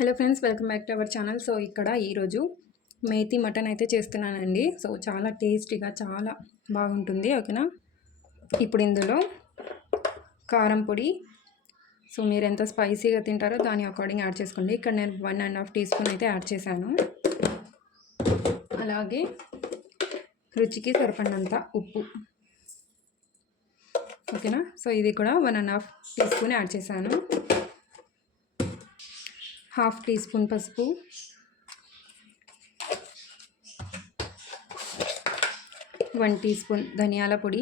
Hello friends, welcome back to our channel. So ఇక్కడ ఈరోజు methi mutton అయితే చేస్తున్నానండి. సో చాలా టేస్టీగా చాలా బాగుంటుంది. ఓకేనా. ఇప్పుడు ఇందులో కారం పొడి, సో మీరు ఎంత స్పైసీగా తింటారో దాని అకార్డింగ్ యాడ్ చేసుకోండి. ఇక్కడ నేను 1.5 టీ స్పూన్ అయితే యాడ్ చేశాను. అలాగే రుచికి సరిపడినంత ఉప్పు. ఓకేనా. సో ఇది కూడా 1.5 టీ స్పూన్ యాడ్ చేశాను. 1/2 టీ స్పూన్ పసుపు, 1 టీ స్పూన్ ధనియాల పొడి,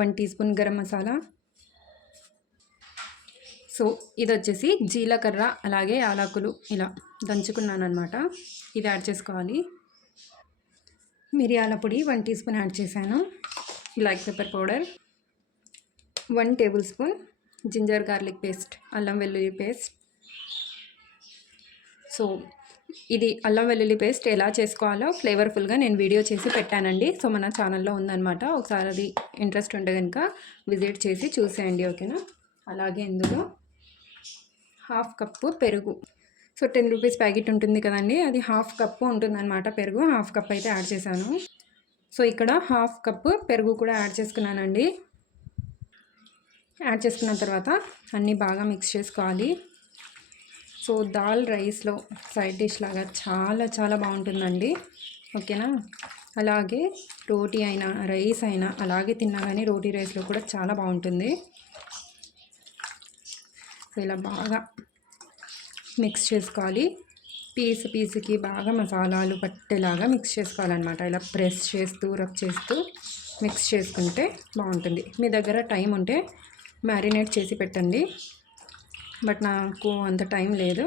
1 teaspoon garam masala. So ఇది వచ్చేసి జీలకర్ర అలాగే యాలకులు ఇలా దంచుకున్నాను అనమాట. ఇది యాడ్ చేసుకోవాలి. మిరియాల పొడి 1 టీ స్పూన్ యాడ్ చేశాను. Black pepper powder 1 tablespoon, ginger garlic paste, అల్లం వెల్లుల్లి పేస్ట్. సో ఇది అల్లం వెల్లుల్లి పేస్ట్ ఎలా చేసుకోవాలో ఫ్లేవర్ఫుల్గా నేను వీడియో చేసి పెట్టానండి. సో మన ఛానల్లో ఉందన్నమాట. ఒకసారి అది ఇంట్రెస్ట్ ఉంటే కనుక విజిట్ చేసి చూసేయండి. ఓకేనా. అలాగే ఇందులో 1/2 కప్పు పెరుగు. సో 10 రూపీస్ ప్యాకెట్ ఉంటుంది కదండి, అది 1/2 కప్పు ఉంటుందన్నమాట. పెరుగు 1/2 కప్ అయితే యాడ్ చేశాను. సో ఇక్కడ 1/2 కప్పు పెరుగు కూడా యాడ్ చేసుకున్నానండి. యాడ్ చేసుకున్న తర్వాత అన్నీ బాగా మిక్స్ చేసుకోవాలి. సో దాల్ రైస్లో సైడ్ డిష్ లాగా చాలా చాలా బాగుంటుందండి. ఓకేనా. అలాగే రోటీ అయినా రైస్ అయినా అలాగే తిన్నా కానీ రోటీ రైస్లో కూడా చాలా బాగుంటుంది. సో ఇలా బాగా మిక్స్ చేసుకోవాలి. పీసుకి బాగా మసాలాలు పట్టేలాగా మిక్స్ చేసుకోవాలన్నమాట. ఇలా ప్రెస్ చేస్తూ రబ్ చేస్తూ మిక్స్ చేసుకుంటే బాగుంటుంది. మీ దగ్గర టైం ఉంటే మ్యారినేట్ చేసి పెట్టండి. బట్ నాకు అంత టైం లేదు,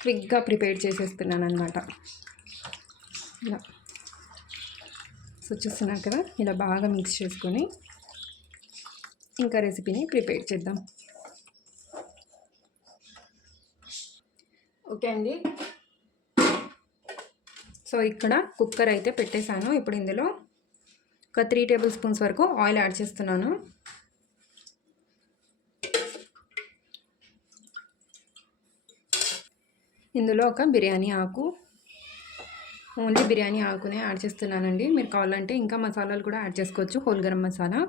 క్విక్గా ప్రిపేర్ చేసేస్తున్నాను అనమాట. ఇలా సో చూస్తున్నారు కదా, ఇలా బాగా మిక్స్ చేసుకొని ఇంకా రెసిపీని ప్రిపేర్ చేద్దాం. ఓకే అండి. సో ఇక్కడ కుక్కర్ అయితే పెట్టేశాను. ఇప్పుడు ఇందులో ఒక 3 టేబుల్ స్పూన్స్ వరకు ఆయిల్ యాడ్ చేస్తున్నాను. ఇందులో ఒక బిర్యానీ ఆకు, ఓన్లీ బిర్యానీ ఆకునే యాడ్ చేస్తున్నానండి. మీరు కావాలంటే ఇంకా మసాలాలు కూడా యాడ్ చేసుకోవచ్చు, whole garam masala.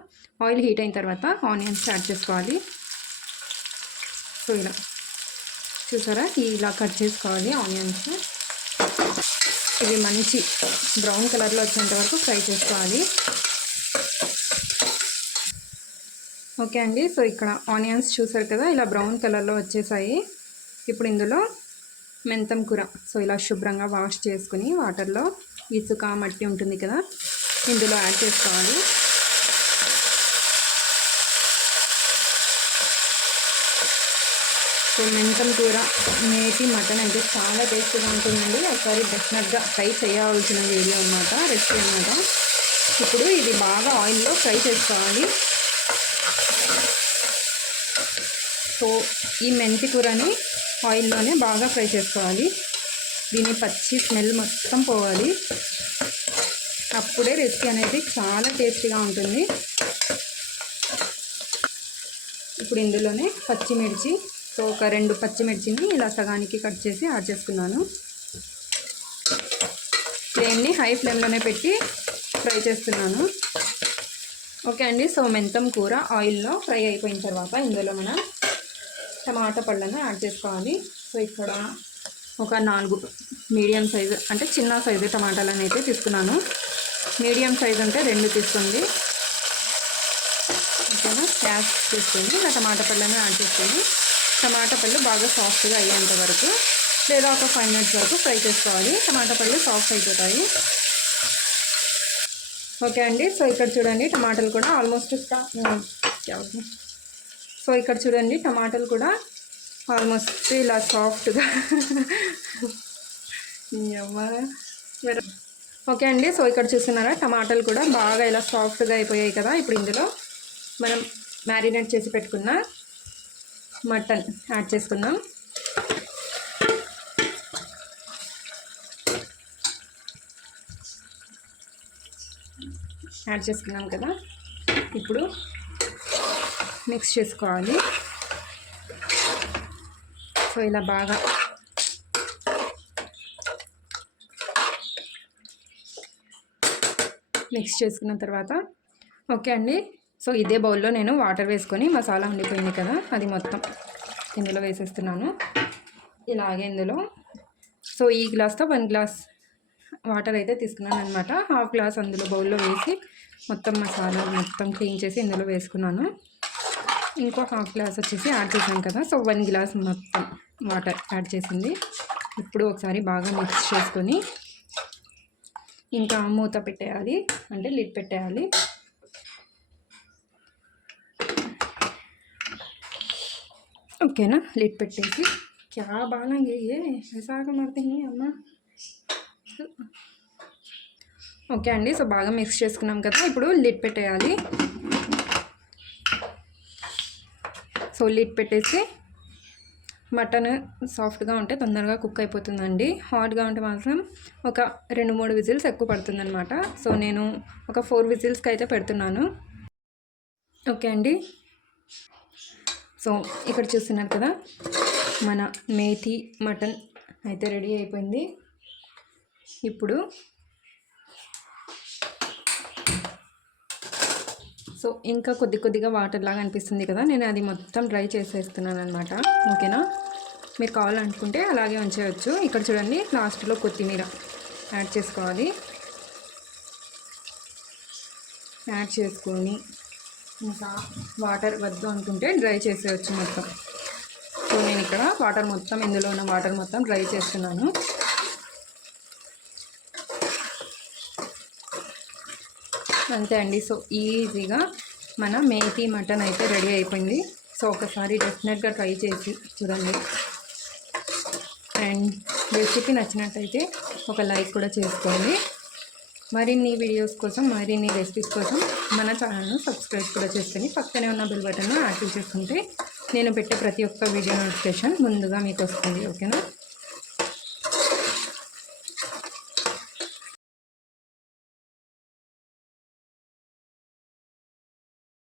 Oil heat అయిన తర్వాత ఆనియన్స్ యాడ్ చేసుకోవాలి. సో ఇలా చూసారా, ఇలా కట్ చేసుకోవాలి ఆనియన్స్. ఇవి మంచి బ్రౌన్ కలర్లో వచ్చేంత వరకు ఫ్రై చేసుకోవాలి. ఓకే అండి. సో ఇక్కడ ఆనియన్స్ చూసారు కదా, ఇలా బ్రౌన్ కలర్లో వచ్చేసాయి. ఇప్పుడు ఇందులో మెంతం కూర, సో ఇలా శుభ్రంగా వాష్ చేసుకుని వాటర్లో ఇసుక మట్టి ఉంటుంది కదా, ఇందులో యాడ్ చేసుకోవాలి. సో మెంతం కూర మేతి మటన్ అంటే చాలా టేస్టీగా ఉంటుందండి. ఒకసారి డెఫినెట్గా ట్రై చేయాల్సిన వీడియో అన్నమాట, రెసిపీ అన్నమాట. ఇప్పుడు ఇది బాగా ఆయిల్లో ఫ్రై చేసుకోవాలి. సో ఈ మెంతి కూరని ఆయిల్లోనే బాగా ఫ్రై చేసుకోవాలి. దీని పచ్చి స్మెల్ మొత్తం పోవాలి. అప్పుడే రెసిపీ అనేది చాలా టేస్టీగా ఉంటుంది. ఇప్పుడు ఇందులోనే పచ్చిమిర్చి, సో ఒక 2 పచ్చిమిర్చిని ఇలా సగానికి కట్ చేసి యాడ్ చేసుకున్నాను. ఫ్లేమ్ని హై ఫ్లేమ్లోనే పెట్టి ఫ్రై చేస్తున్నాను. ఓకే అండి. సో మెంతం కూర ఆయిల్లో ఫ్రై అయిపోయిన తర్వాత ఇందులో మనం టమాటా పళ్ళను యాడ్ చేసుకోవాలి. సో ఇక్కడ ఒక 4 మీడియం సైజు అంటే చిన్న సైజు టమాటాలను అయితే తీసుకున్నాను. మీడియం సైజు అంటే 2 తీసుకోండి. ఓకేనా. గ్యాస్ తీసుకొని ఇలా టమాటా పళ్ళను యాడ్ చేసుకొని టమాటా పళ్ళు బాగా సాఫ్ట్గా అయ్యేంత వరకు లేదా ఒక 5 మినిట్స్ వరకు ఫ్రై చేసుకోవాలి. టమాటా పళ్ళు సాఫ్ట్ అయిపోతాయి. ఓకే అండి. సో ఇక్కడ చూడండి టమాటాలు కూడా ఆల్మోస్ట్ సో ఇక్కడ చూడండి టమాటాలు కూడా ఆల్మోస్ట్ ఇలా సాఫ్ట్గా ఓకే అండి. సో ఇక్కడ చూస్తున్నారా టమాటాలు కూడా బాగా ఇలా సాఫ్ట్గా అయిపోయాయి కదా. ఇప్పుడు ఇందులో మనం మ్యారినేట్ చేసి పెట్టుకున్న మటన్ యాడ్ చేసుకుందాం. యాడ్ చేసుకున్నాం కదా, ఇప్పుడు మిక్స్ చేసుకోవాలి. సో ఇలా బాగా మిక్స్ చేసుకున్న తర్వాత ఓకే అండి. సో ఇదే బౌల్లో నేను వాటర్ వేసుకొని మసాలా ఉండిపోయింది కదా, అది మొత్తం ఇందులో వేసేస్తున్నాను. ఇలాగే ఇందులో సో ఈ గ్లాస్తో 1 గ్లాస్ వాటర్ అయితే తీసుకున్నాను అనమాట. హాఫ్ గ్లాస్ అందులో బౌల్లో వేసి మొత్తం మసాలా మొత్తం క్లీన్ చేసి ఇందులో వేసుకున్నాను. ఇంకో హాఫ్ గ్లాస్ వచ్చేసి యాడ్ చేశాను కదా, సో 1 గ్లాస్ మొత్తం వాటర్ యాడ్ చేసింది. ఇప్పుడు ఒకసారి బాగా మిక్స్ చేసుకొని ఇంకా మూత పెట్టేయాలి, అంటే లిడ్ పెట్టేయాలి. ఓకేనా, లిడ్ పెట్టేసి क्या बनाएंगे ये ऐसा करते हैं అమ్మ. ఓకే అండి. సో బాగా మిక్స్ చేసుకున్నాం కదా, ఇప్పుడు లిడ్ పెట్టేయాలి. సో లిడ్ పెట్టేసి మటన్ సాఫ్ట్గా ఉంటే తొందరగా కుక్ అయిపోతుందండి. హాట్గా ఉంటే మాత్రం ఒక 2-3 విజిల్స్ ఎక్కువ పడుతుందన్నమాట. సో నేను ఒక 4 విజిల్స్కి అయితే పెడుతున్నాను. ఓకే అండి. సో ఇక్కడ చూస్తున్నారు కదా, మన మేథీ మటన్ అయితే రెడీ అయిపోయింది. ఇప్పుడు సో ఇంకా కొద్దిగా వాటర్ లాగా అనిపిస్తుంది కదా, నేను అది మొత్తం డ్రై చేసేస్తున్నాను అనమాట. ఓకేనా, మీరు కావాలనుకుంటే అలాగే ఉంచేయచ్చు. ఇక్కడ చూడండి, లాస్ట్లో కొత్తిమీర యాడ్ చేసుకోవాలి. యాడ్ చేసుకొని ఇంకా వాటర్ వద్దు అనుకుంటే డ్రై చేసేయచ్చు మొత్తం. సో నేను ఇక్కడ వాటర్ మొత్తం, ఇందులో ఉన్న వాటర్ మొత్తం డ్రై చేస్తున్నాను. అంతే అండి. సో ఈజీగా మన మేథీ మటన్ అయితే రెడీ అయిపోయింది. సో ఒకసారి డెఫినెట్గా ట్రై చేసి చూడండి. అండ్ రెసిపీ నచ్చినట్టయితే ఒక లైక్ కూడా చేసుకోండి. మరిన్ని వీడియోస్ కోసం, మరిన్ని రెసిపీస్ కోసం మన ఛానల్ను సబ్స్క్రైబ్ కూడా చేసుకొని పక్కనే ఉన్న బెల్ బటన్ను యాక్టివ్ చేసుకుంటే నేను పెట్టే ప్రతి ఒక్క వీడియో నోటిఫికేషన్ ముందుగా మీకు వస్తుంది. ఓకేనా.